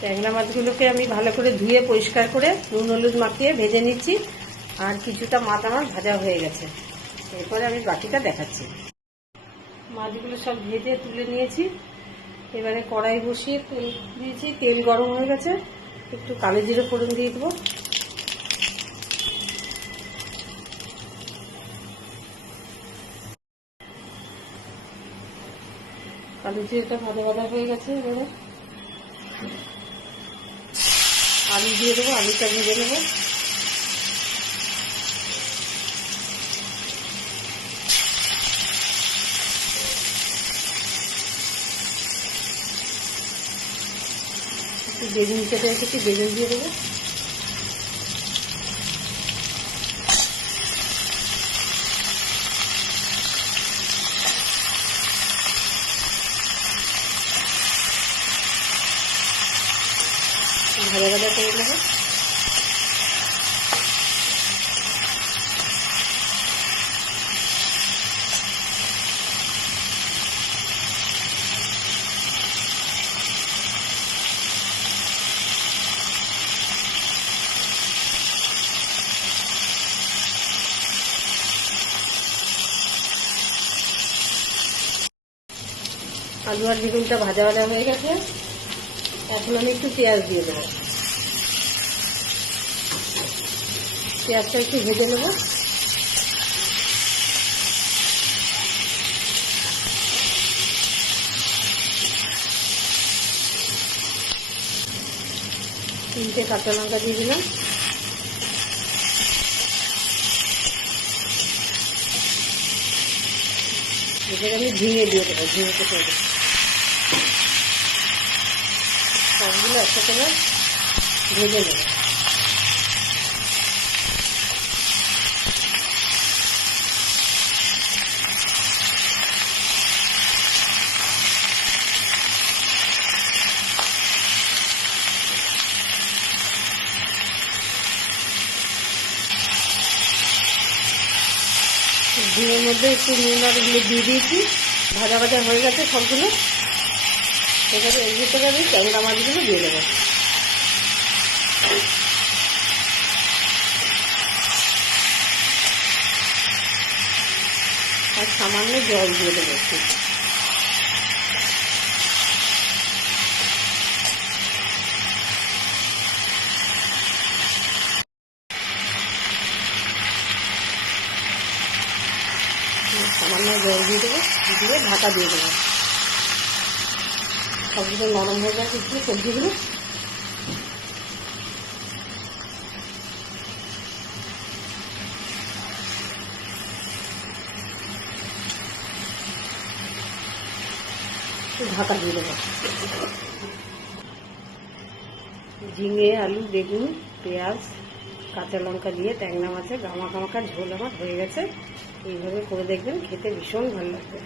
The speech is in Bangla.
ট্যাংরা মাছগুলোকে আমি ভালো করে ধুয়ে পরিষ্কার করে নুন হলুদ মাখিয়ে ভেজে নিচ্ছি। আর কিছুটা মাছ আমার ভাজা হয়ে গেছে। এরপরে আমি বাকিটা দেখাচ্ছি। মাছগুলো সব ভেজে তুলে নিয়েছি। এবারে কড়াই বসিয়ে তেল দিয়েছি। তেল গরম হয়ে গেছে। একটু কালো জিরে ফোড়ন দিয়ে দেবো। কালো জিরেটা ভাজা ভাজা হয়ে গেছে এবারে। আলু দিয়ে দেবো আলুটা ভেজে নেব। একটু বেগুন কেটে রেখেছি বেগুন দিয়ে দেবো। ভাজা ভাজা করে নেব। আলু আর বেগুনটা ভাজা ভাজা হয়ে গেছে। এখন আমি একটু পেঁয়াজ দিয়ে দেবো। পেঁয়াজটা একটু ভেজে নেব। তিনটে কাঁচা লঙ্কা দিয়ে দিলাম। এটাকে আমি ঝিঙে দিয়ে দেবো, ঝিঙে সবগুলো একসাথে ভেজে নেব। ঝিঙের মধ্যে একটু নুন আর দিয়ে দিয়েছি। ভাজা ভাজা হয়ে গেছে সবগুলো। এবারে এর ভিতরে আমি ট্যাংরা মাছগুলো দিয়ে দেবো। আর সামান্য জল দিয়ে দেবো একটু। সামান্য জল দিয়ে দেবো, দিয়ে ঢাকা দিয়ে দেবো। সবগুলো নরম হয়ে গেছে একটু, সবজিগুলো। ঢাকা দিয়ে দেবো। ঝিঙে, আলু, বেগুন, পেঁয়াজ, কাঁচা লঙ্কা দিয়ে ট্যাংরা মাছের গামা গামাকা ঝোল আমার হয়ে গেছে। এইভাবে করে দেখবেন, খেতে ভীষণ ভালো লাগবে।